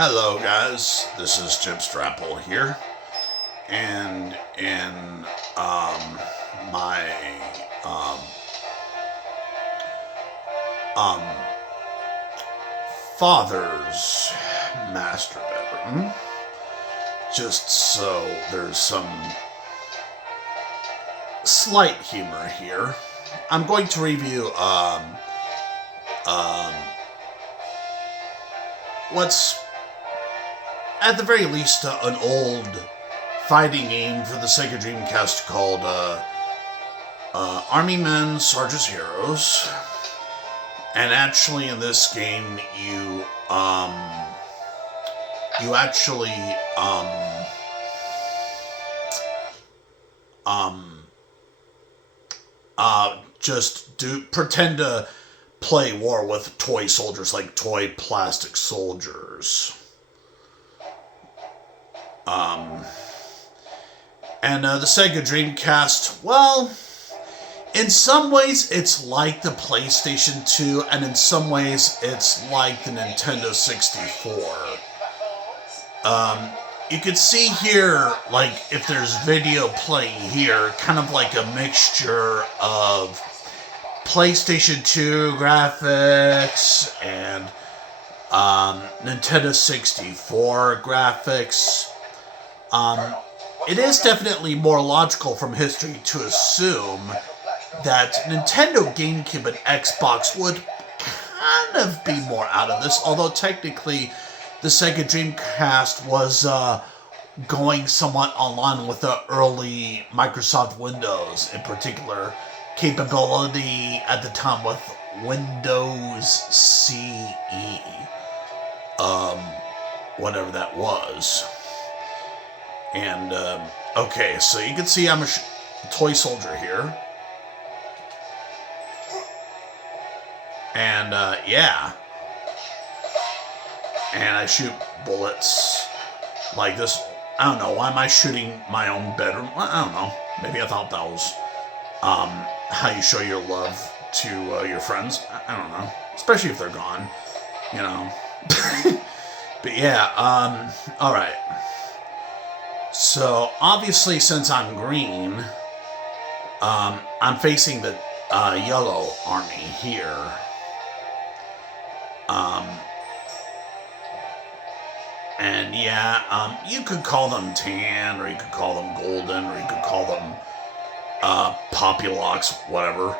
Hello guys, this is Jim Strapple here, and in my um, um, father's master bedroom, just so there's some slight humor here, I'm going to review what's at the very least an old fighting game for the Sega Dreamcast called Army Men, Sarge's Heroes. And actually, in this game, you actually just pretend to play war with toy soldiers, like toy plastic soldiers. And the Sega Dreamcast, well, in some ways it's like the PlayStation 2, and in some ways it's like the Nintendo 64. You can see here, like, if there's video playing here, kind of like a mixture of PlayStation 2 graphics and Nintendo 64 graphics. It is definitely more logical from history to assume that Nintendo, GameCube, and Xbox would kind of be more out of this, although technically the Sega Dreamcast was going somewhat online with the early Microsoft Windows, in particular capability at the time with Windows CE, whatever that was. And, okay, so you can see I'm a toy soldier here. And, yeah. And I shoot bullets like this. I don't know, why am I shooting my own bedroom? I don't know. Maybe I thought that was, how you show your love to, your friends. I don't know. Especially if they're gone, you know. But yeah, alright. So, obviously, since I'm green, I'm facing the yellow army here. And yeah, you could call them tan, or you could call them golden, or you could call them Populux, whatever.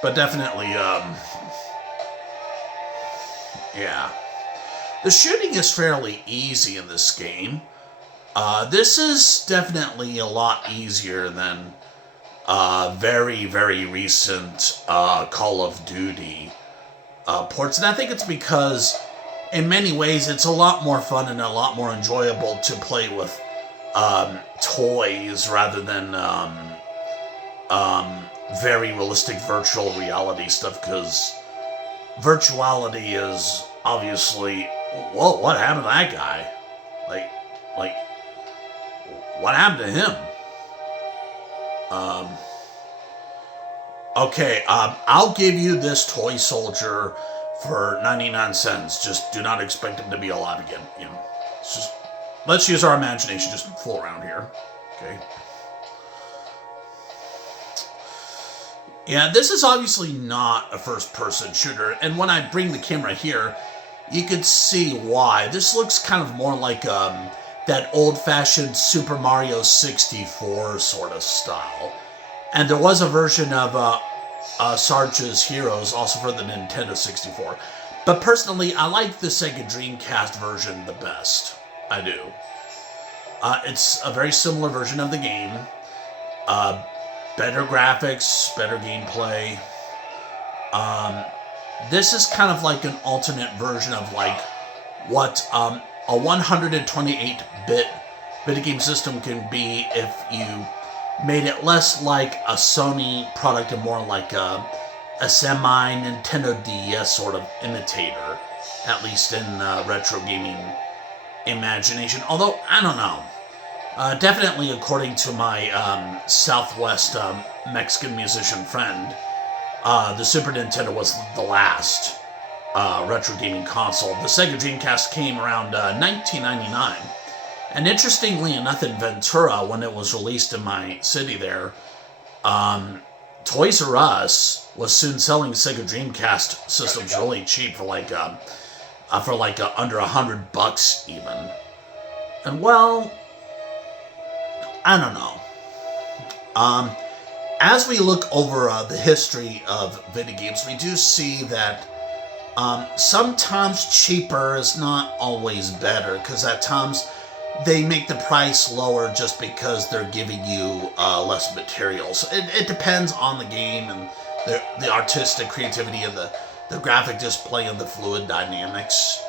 But definitely, yeah. The shooting is fairly easy in this game. This is definitely a lot easier than very, very recent Call of Duty ports. And I think it's because, in many ways, it's a lot more fun and a lot more enjoyable to play with toys rather than very realistic virtual reality stuff, because virtuality is obviously, whoa, what happened to that guy? Like, what happened to him? Okay, I'll give you this toy soldier for 99 cents. Just do not expect him to be alive again. You know, let's use our imagination. Just fool around here. Okay. Yeah, this is obviously not a first-person shooter, and when I bring the camera here, you can see why. This looks kind of more like that old-fashioned Super Mario 64 sort of style. And there was a version of Sarge's Heroes, also for the Nintendo 64. But personally, I like the Sega Dreamcast version the best. I do. It's a very similar version of the game. Better graphics, better gameplay. This is kind of like an alternate version of like what a 128-bit video game system can be if you made it less like a Sony product and more like a semi-Nintendo DS sort of imitator, at least in retro gaming imagination. Although, I don't know. Definitely, according to my Southwest Mexican musician friend, the Super Nintendo was the last retro gaming console. The Sega Dreamcast came around 1999. And interestingly enough, in Ventura, when it was released in my city there, Toys R Us was soon selling Sega Dreamcast systems really cheap for like under $100 even. And well, I don't know. As we look over the history of video games, we do see that sometimes cheaper is not always better, because at times they make the price lower just because they're giving you less materials. It depends on the game and the artistic creativity and the graphic display and the fluid dynamics.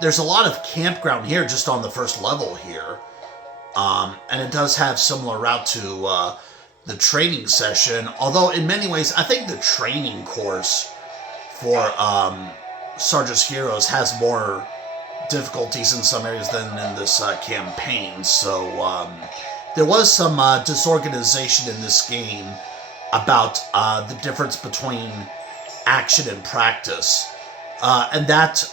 There's a lot of campground here just on the first level here. And it does have similar route to the training session, although in many ways I think the training course for Sarge's Heroes has more difficulties in some areas than in this campaign. So there was some disorganization in this game about the difference between action and practice. And that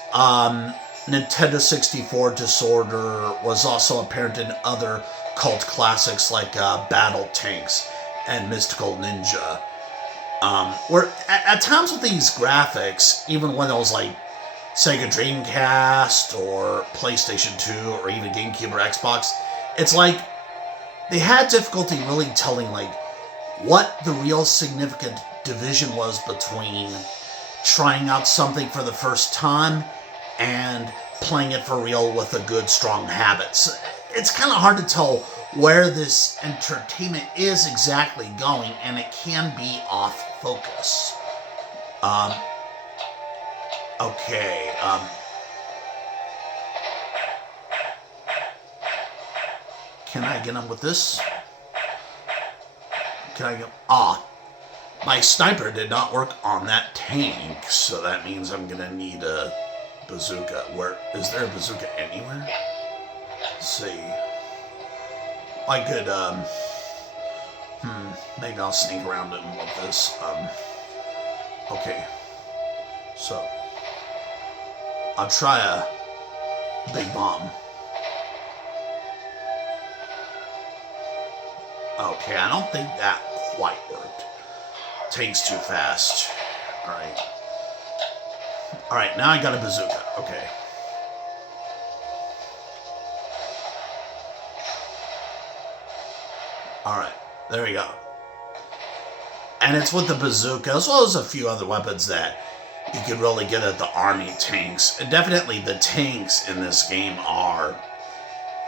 Nintendo 64 disorder was also apparent in other cult classics like Battle Tanks and Mystical Ninja. Where at times with these graphics, even when it was like Sega Dreamcast or PlayStation 2 or even GameCube or Xbox, it's like they had difficulty really telling like what the real significant division was between trying out something for the first time and playing it for real with a good, strong habit. It's kind of hard to tell where this entertainment is exactly going, and it can be off focus. Okay. Can I get him with this? Can I get... my sniper did not work on that tank, so that means I'm gonna need a bazooka. Where is there a bazooka anywhere? Let's see. I could maybe I'll sneak around him with this. Okay. So I'll try a big bomb. Okay, I don't think that quite worked. Tank's too fast. Alright, now I got a bazooka. Okay. Alright, there we go. And it's with the bazooka, as well as a few other weapons that you could really get at the army tanks. And definitely the tanks in this game are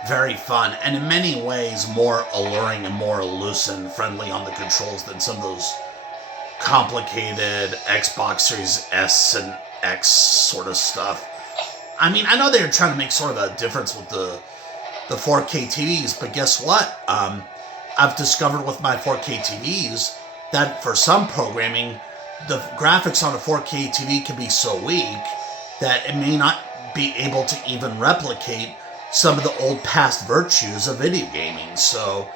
very fun, and in many ways more alluring and more loose and friendly on the controls than some of those complicated Xbox Series S and X sort of stuff. I mean, I know they're trying to make sort of a difference with the 4K TVs, but guess what? I've discovered with my 4K TVs that for some programming, the graphics on a 4K TV can be so weak that it may not be able to even replicate some of the old past virtues of video gaming. So,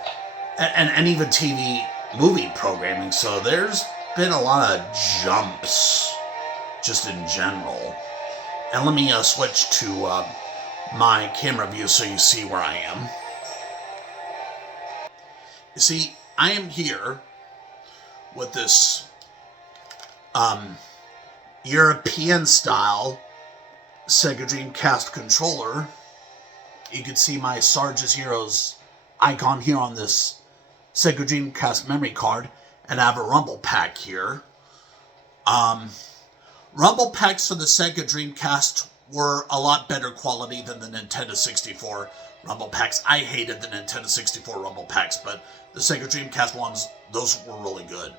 and even TV movie programming. So there's been a lot of jumps just in general. And let me switch to my camera view so you see where I am. You see, I am here with this European style Sega Dreamcast controller. You can see my Sarge's Heroes icon here on this Sega Dreamcast memory card, and I have a rumble pack here. Rumble packs for the Sega Dreamcast were a lot better quality than the Nintendo 64 rumble packs. I hated the Nintendo 64 rumble packs, but the Sega Dreamcast ones, those were really good.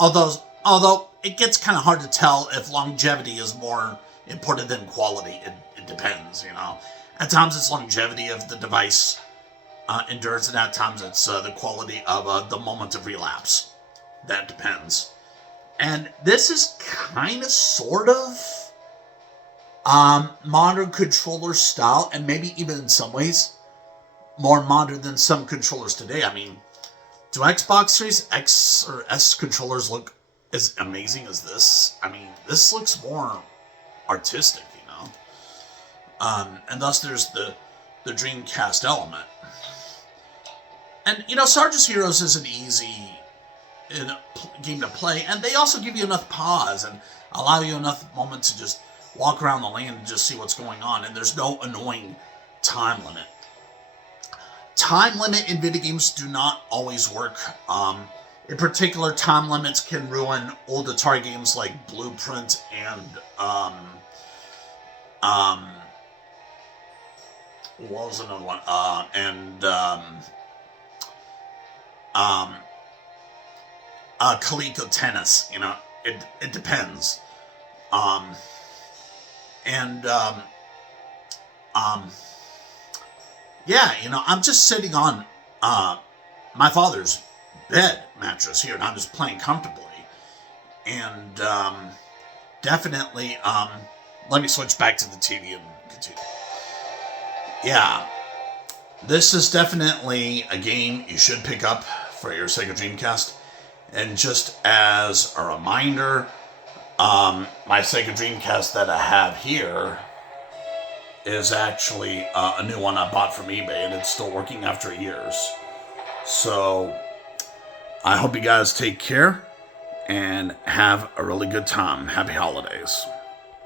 Although it gets kind of hard to tell if longevity is more important than quality. It depends, you know. At times it's longevity of the device endurance, and at times it's the quality of the moment of relapse. That depends. And this is kind of sort of modern controller style, and maybe even in some ways more modern than some controllers today. I mean, do Xbox Series X or S controllers look as amazing as this? I mean, this looks more artistic, you know? And thus there's the Dreamcast element. And, you know, Sarge's Heroes is an easy game to play, and they also give you enough pause and allow you enough moment to just walk around the land and just see what's going on, and there's no annoying time limit. Time limit in video games do not always work. In particular, time limits can ruin old Atari games like Blueprint and what was another one? Coleco Tennis. You know, it depends. Yeah, you know, I'm just sitting on my father's bed mattress here, and I'm just playing comfortably. And definitely, let me switch back to the TV and continue. Yeah, this is definitely a game you should pick up for your Sega Dreamcast. And just as a reminder, my Sega Dreamcast that I have here is actually a new one I bought from eBay, and it's still working after years. So I hope you guys take care and have a really good time. Happy holidays.